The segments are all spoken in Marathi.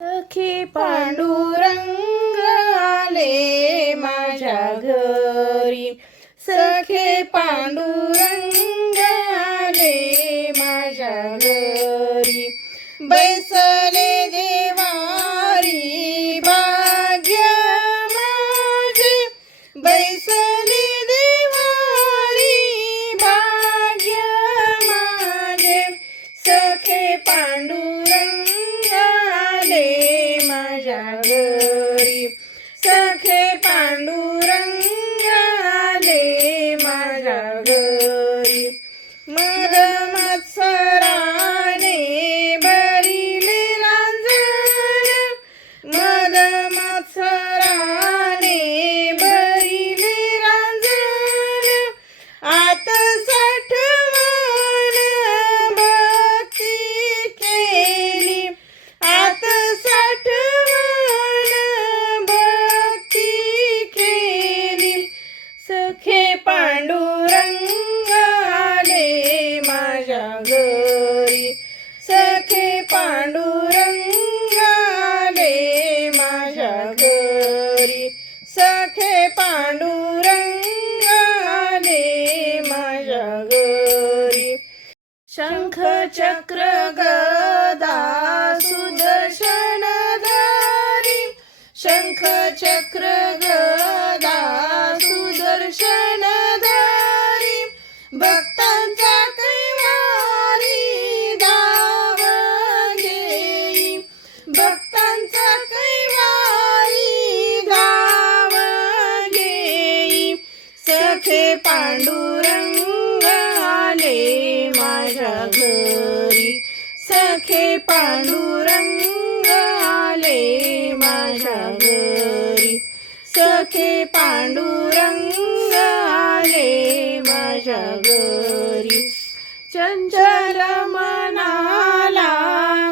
सखी पांडुरंग आले माझ्या घरी, सखे पांडुरंग आले माझ्या घरी, बैसले देवारी भाग्य माझे, बैसले देवारी भाग्य माझे, सखे पांडुरंग आले माझ्या घरी, सखे पांडुरंग आले माझ्या घरी, मद मत्सराने भरिले रांजण, मद मत्सराने भरिले रांजण, आत साठवण भक्ती केली, आत साठवण भक्ती केली, सखे पांडुरंग आले माझ्या घरी, सखे पांडुरंग आले माझ्या घरी, सखे पांडुरंग आले माझ्या घरी, शंख चक्र गदा सुदर्शन धारी, शंख चक्र गदा सुदर्शन धारी, भक्तांचा कैवारी धाव घेई, भक्तांचा कैवारी धाव घेई, सखे पांडुरंग आले माझ्या घरी, सखे पांडुरंग आले माझ्या घरी, सखे पांडुरंग आले माझ्या घरी, चंचल मनाला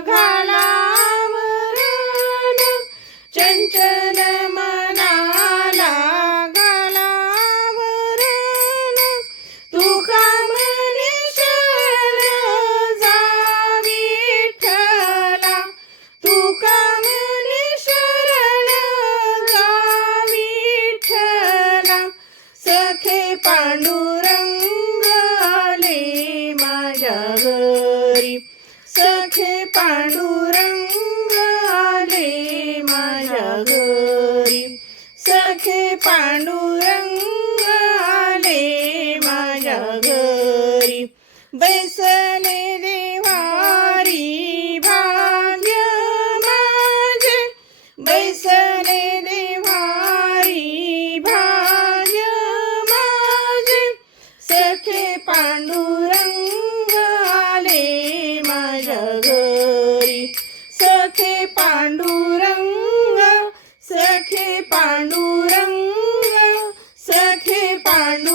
घाला आवरण, चंचल मनाला घाला आवरण, तुका म्हणे शरण जा विठ्ठला, तुका म्हणे शरण जा विठ्ठला, सखे पांडुरंग आले माझ्या घरी, सखे पांडुरंग आले माझ्या घरी, सखे पांडुरंग आले माझ्या घरी, बैसले देवारी भाग्य माझे, बैसले देवारी भाग्य माझे, सखे पांडुरंग आले माझ्या घरी, सखे पांडुरंग, सखे पांडुरंग, सखे पांडुरंग